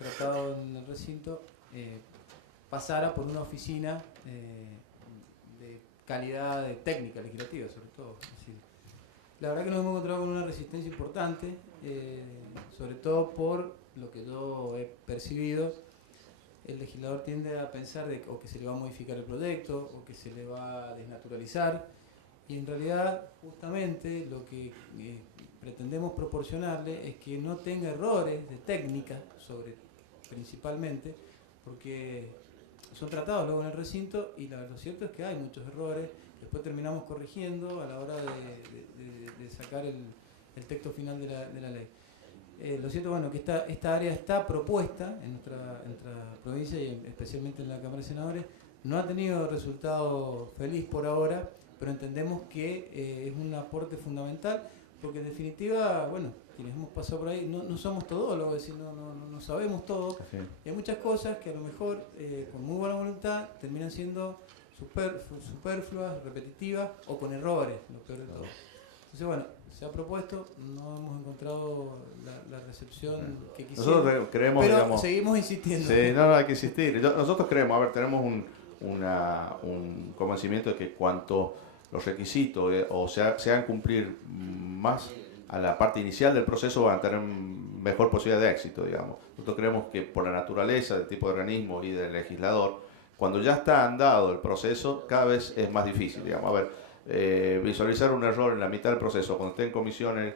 tratado en el recinto pasara por una oficina de calidad de técnica legislativa, sobre todo. Es decir, la verdad que nos hemos encontrado con una resistencia importante, sobre todo por lo que yo he percibido. El legislador tiende a pensar o que se le va a modificar el proyecto o que se le va a desnaturalizar, y en realidad justamente lo que pretendemos proporcionarle es que no tenga errores de técnica, principalmente, porque son tratados luego en el recinto y lo cierto es que hay muchos errores que después terminamos corrigiendo a la hora de sacar el texto final de la ley. Lo cierto, bueno, que esta área está propuesta en nuestra provincia y especialmente en la Cámara de Senadores. No ha tenido resultado feliz por ahora, pero entendemos que es un aporte fundamental, porque en definitiva, bueno, quienes hemos pasado por ahí no somos todólogos, es decir, no sabemos todo. Sí. Y hay muchas cosas que a lo mejor, con muy buena voluntad, terminan siendo superfluas, repetitivas o con errores, lo peor de todo. Entonces, bueno, se ha propuesto, no hemos encontrado la recepción que quisiéramos. Nosotros creemos, pero digamos, seguimos insistiendo. Sí, no, hay que insistir. Nosotros creemos, tenemos un convencimiento de que cuanto los requisitos se hagan cumplir más a la parte inicial del proceso, van a tener mejor posibilidad de éxito, digamos. Nosotros creemos que por la naturaleza del tipo de organismo y del legislador, cuando ya está andado el proceso, cada vez es más difícil, digamos. A ver, visualizar un error en la mitad del proceso, cuando esté en comisiones,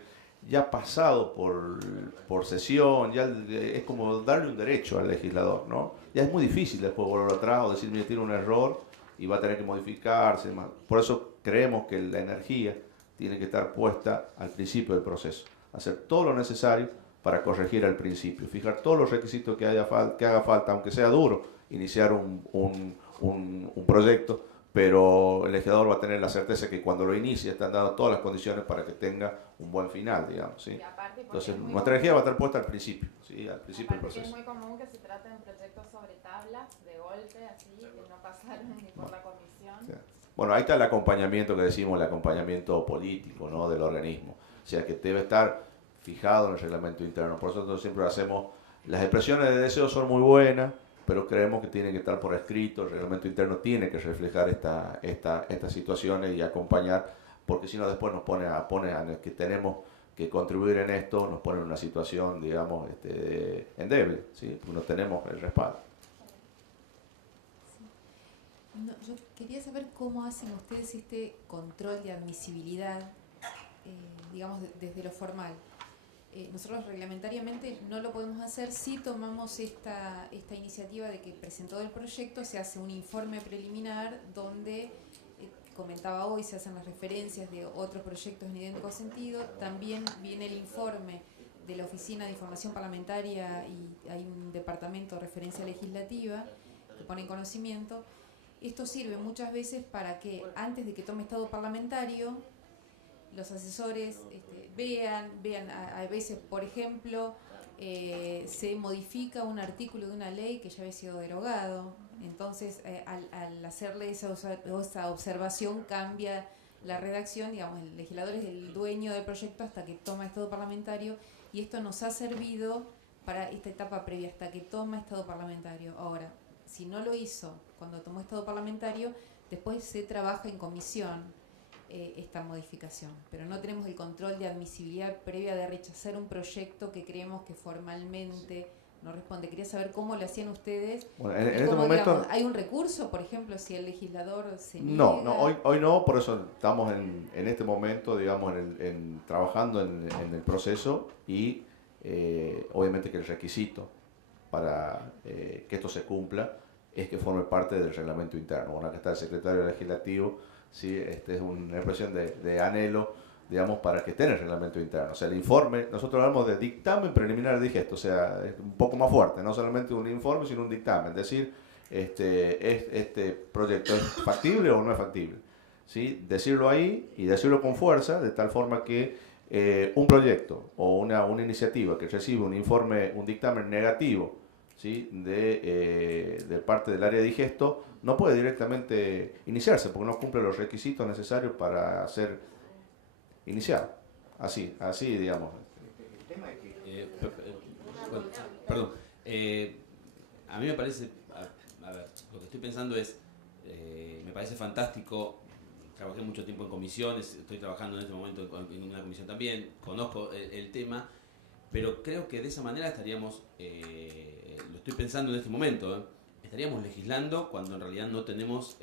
ya pasado por sesión, ya es como darle un derecho al legislador, ¿no? Ya es muy difícil después volver atrás o decir, mire, tiene un error y va a tener que modificarse. Por eso creemos que la energía tiene que estar puesta al principio del proceso. Hacer todo lo necesario para corregir al principio. Fijar todos los requisitos que haga falta, aunque sea duro, iniciar un proyecto, pero el legislador va a tener la certeza que cuando lo inicie están dadas todas las condiciones para que tenga un buen final, digamos, ¿sí? Entonces, nuestra energía va a estar puesta al principio, ¿sí? Al principio del proceso. Es muy común que se trate de un proyecto sobre tablas, de golpe, así, que no pasaron ni por la comisión. Sí. Bueno, ahí está el acompañamiento que decimos, el acompañamiento político, ¿no?, del organismo. O sea, que debe estar fijado en el reglamento interno. Por eso nosotros siempre hacemos, las expresiones de deseo son muy buenas, pero creemos que tiene que estar por escrito, el reglamento interno tiene que reflejar estas situaciones y acompañar, porque si no después nos pone a que tenemos que contribuir en esto, nos pone en una situación, digamos, endeble, ¿sí? Porque no tenemos el respaldo. Sí. No, yo quería saber cómo hacen ustedes este control de admisibilidad, digamos, desde lo formal. Nosotros reglamentariamente no lo podemos hacer si tomamos esta iniciativa de que presentó el proyecto, se hace un informe preliminar donde, comentaba hoy, se hacen las referencias de otros proyectos en idéntico sentido, también viene el informe de la Oficina de Información Parlamentaria y hay un departamento de referencia legislativa que pone en conocimiento. Esto sirve muchas veces para que antes de que tome estado parlamentario, los asesores vean a veces, por ejemplo, se modifica un artículo de una ley que ya había sido derogado, entonces al hacerle esa observación cambia la redacción, digamos, el legislador es el dueño del proyecto hasta que toma estado parlamentario, y esto nos ha servido para esta etapa previa, hasta que toma estado parlamentario. Ahora, si no lo hizo cuando tomó estado parlamentario, después se trabaja en comisión esta modificación, pero no tenemos el control de admisibilidad previa de rechazar un proyecto que creemos que formalmente no responde. Quería saber cómo lo hacían ustedes. Bueno, en este momento, digamos, ¿hay un recurso, por ejemplo, si el legislador se niega? No, hoy no, por eso estamos en este momento, digamos, trabajando en el proceso y obviamente que el requisito para que esto se cumpla es que forme parte del reglamento interno. Bueno, acá está el secretario legislativo. Sí, es una expresión de anhelo, digamos, para que esté en el reglamento interno. O sea, el informe, nosotros hablamos de dictamen preliminar de gesto, o sea, es un poco más fuerte, no solamente un informe, sino un dictamen. Es decir, este proyecto es factible o no es factible. ¿Sí? Decirlo ahí y decirlo con fuerza, de tal forma que un proyecto o una iniciativa que recibe un informe, un dictamen negativo, ¿sí?, de parte del área de digesto, no puede directamente iniciarse porque no cumple los requisitos necesarios para ser iniciado. Así digamos. El tema es que, perdón, A mí me parece, a ver, lo que estoy pensando es, me parece fantástico. Trabajé mucho tiempo en comisiones, estoy trabajando en este momento en una comisión también, conozco el tema, pero creo que de esa manera estaríamos, lo estoy pensando en este momento, estaríamos legislando cuando en realidad no tenemos,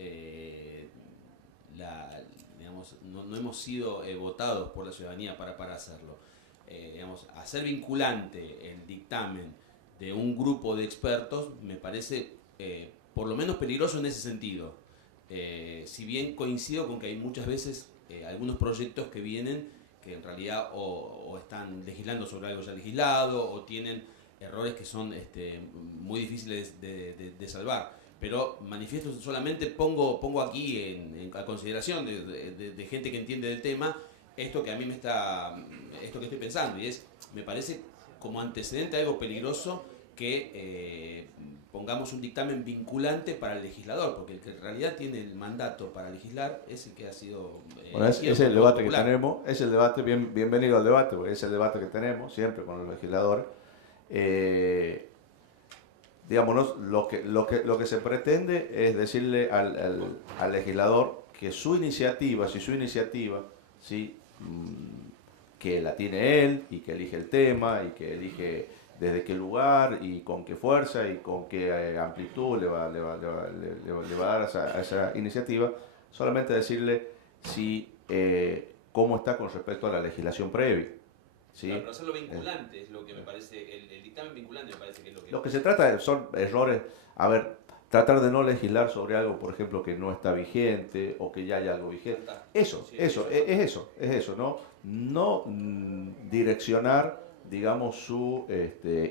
digamos, no hemos sido votados por la ciudadanía para hacerlo. Digamos, hacer vinculante el dictamen de un grupo de expertos me parece por lo menos peligroso en ese sentido. Si bien coincido con que hay muchas veces algunos proyectos que vienen que en realidad o están legislando sobre algo ya legislado o tienen errores que son muy difíciles de salvar. Pero manifiesto solamente, pongo aquí a consideración de gente que entiende del tema esto que a mí esto que estoy pensando, y me parece como antecedente algo peligroso que pongamos un dictamen vinculante para el legislador, porque el que en realidad tiene el mandato para legislar es el que ha sido... Bueno, es el debate que tenemos, es el debate, bienvenido al debate, porque es el debate que tenemos siempre con los legisladores. Digamos, lo que se pretende es decirle al legislador que su iniciativa, ¿sí? Que la tiene él y que elige el tema y que elige desde qué lugar y con qué fuerza y con qué amplitud le va a dar a esa iniciativa, solamente decirle cómo está con respecto a la legislación previa. ¿Sí? Claro, pero hacerlo vinculante es lo que me parece, el dictamen vinculante me parece que es lo que... Lo que se trata son errores, a ver, tratar de no legislar sobre algo, por ejemplo, que no está vigente o que ya hay algo vigente. Eso, es eso, ¿no? No direccionar, digamos, su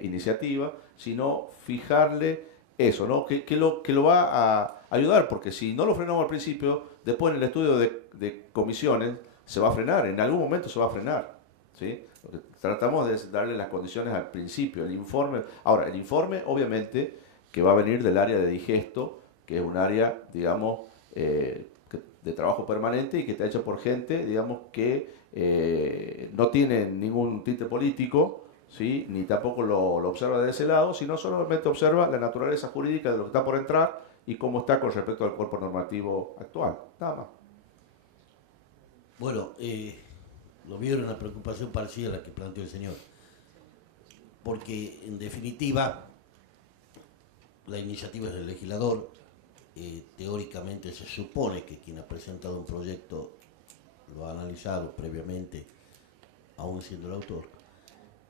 iniciativa, sino fijarle eso, ¿no? Que lo va a ayudar, porque si no lo frenamos al principio, después en el estudio de comisiones se va a frenar, en algún momento se va a frenar, ¿sí? Tratamos de darle las condiciones al principio, el informe. Ahora, el informe, obviamente, que va a venir del área de digesto, que es un área, digamos, de trabajo permanente y que está hecho por gente, digamos, que no tiene ningún tinte político, ¿sí? Ni tampoco lo observa de ese lado, sino solamente observa la naturaleza jurídica de lo que está por entrar y cómo está con respecto al cuerpo normativo actual. Nada más. Bueno, lo mío era una preocupación parecida a la que planteó el señor, porque en definitiva la iniciativa es del legislador. Teóricamente se supone que quien ha presentado un proyecto lo ha analizado previamente, aún siendo el autor,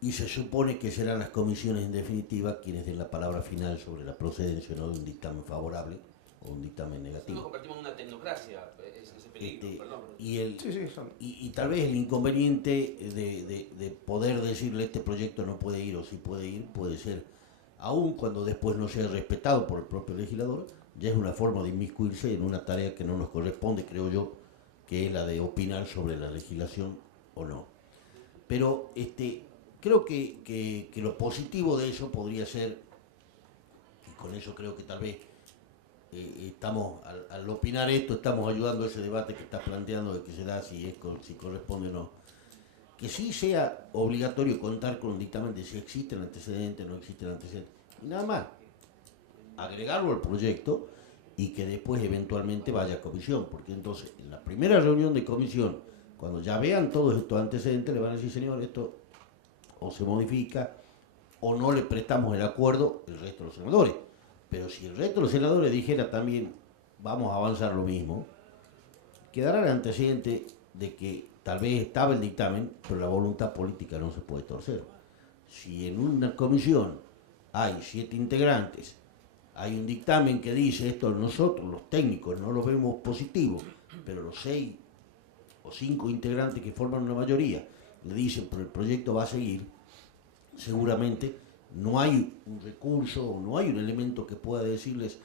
y se supone que serán las comisiones en definitiva quienes den la palabra final sobre la procedencia o no de un dictamen favorable o un dictamen negativo. Nos convertimos en una tecnocracia, ese peligro, perdón. Y tal vez el inconveniente de poder decirle este proyecto no puede ir o sí puede ir, puede ser, aun cuando después no sea respetado por el propio legislador, ya es una forma de inmiscuirse en una tarea que no nos corresponde, creo yo, que es la de opinar sobre la legislación o no. Pero creo que lo positivo de eso podría ser, y con eso creo que tal vez estamos, al opinar esto, estamos ayudando a ese debate que está planteando de que se da si corresponde o no. Que sí sea obligatorio contar con un dictamen de si existen antecedentes o no existen antecedentes. Y nada más. Agregarlo al proyecto y que después eventualmente vaya a comisión. Porque entonces, en la primera reunión de comisión, cuando ya vean todos estos antecedentes, le van a decir, señor, esto o se modifica o no le prestamos el acuerdo el resto de los senadores. Pero si el resto de los senadores dijera también, vamos a avanzar lo mismo, quedará el antecedente de que tal vez estaba el dictamen, pero la voluntad política no se puede torcer. Si en una comisión hay 7 integrantes, hay un dictamen que dice esto, nosotros los técnicos no lo vemos positivo, pero los 6 o 5 integrantes que forman una mayoría le dicen, pero el proyecto va a seguir, seguramente no hay un recurso o no hay un elemento que pueda decirles,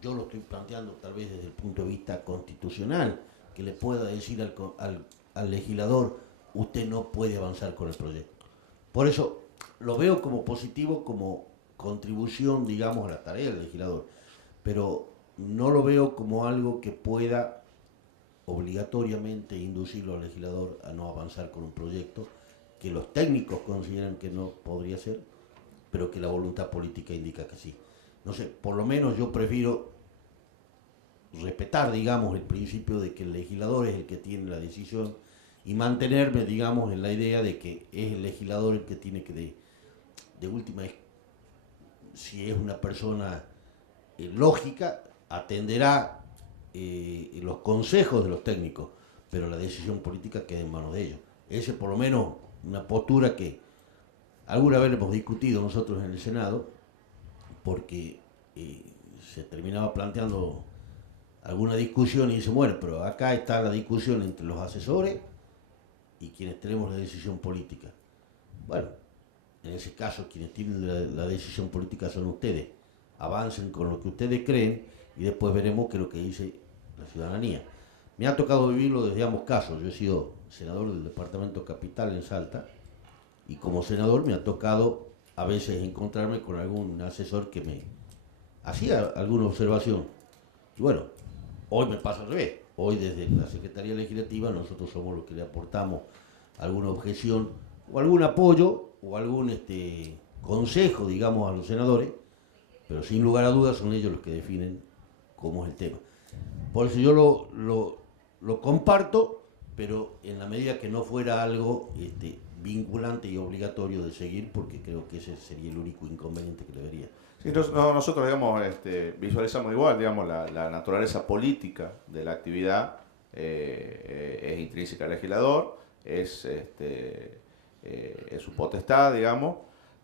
yo lo estoy planteando tal vez desde el punto de vista constitucional, que le pueda decir al legislador, usted no puede avanzar con el proyecto. Por eso lo veo como positivo, como contribución, digamos, a la tarea del legislador, pero no lo veo como algo que pueda obligatoriamente inducirlo al legislador a no avanzar con un proyecto que los técnicos consideran que no podría ser, pero que la voluntad política indica que sí. No sé, por lo menos yo prefiero respetar, digamos, el principio de que el legislador es el que tiene la decisión y mantenerme, digamos, en la idea de que es el legislador el que tiene que, de última, si es una persona lógica, atenderá los consejos de los técnicos, pero la decisión política queda en manos de ellos. Esa es por lo menos una postura que alguna vez hemos discutido nosotros en el Senado, porque se terminaba planteando alguna discusión y dice, bueno, pero acá está la discusión entre los asesores y quienes tenemos la decisión política. Bueno, en ese caso quienes tienen la decisión política son ustedes. Avancen con lo que ustedes creen y después veremos qué es lo que dice la ciudadanía. Me ha tocado vivirlo desde ambos casos. Yo he sido senador del Departamento Capital en Salta y como senador me ha tocado a veces encontrarme con algún asesor que me hacía alguna observación. Y bueno, hoy me pasa al revés. Hoy desde la Secretaría Legislativa nosotros somos los que le aportamos alguna objeción o algún apoyo o algún consejo, digamos, a los senadores, pero sin lugar a dudas son ellos los que definen cómo es el tema. Por eso yo lo comparto, pero en la medida que no fuera algo vinculante y obligatorio de seguir, porque creo que ese sería el único inconveniente que debería. Sí, nosotros, digamos, visualizamos igual, digamos, la naturaleza política de la actividad es intrínseca al legislador, es su potestad, digamos,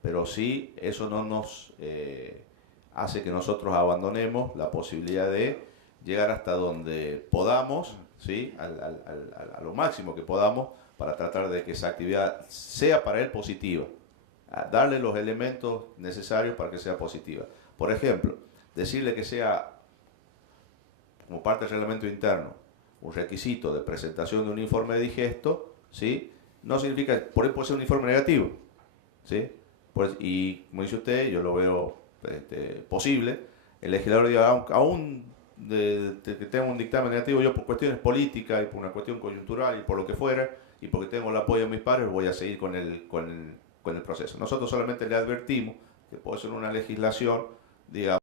pero sí eso no nos hace que nosotros abandonemos la posibilidad de llegar hasta donde podamos, ¿sí? A lo máximo que podamos para tratar de que esa actividad sea para él positiva. A darle los elementos necesarios para que sea positiva. Por ejemplo, decirle que sea, como parte del reglamento interno, un requisito de presentación de un informe de digesto, ¿sí? No significa, por ahí puede ser un informe negativo, ¿sí? Pues, y como dice usted, yo lo veo posible, el legislador diga, aún de que tenga un dictamen negativo, yo por cuestiones políticas y por una cuestión coyuntural y por lo que fuera, y porque tengo el apoyo de mis padres, voy a seguir con el proceso. Nosotros solamente le advertimos que puede ser una legislación, digamos,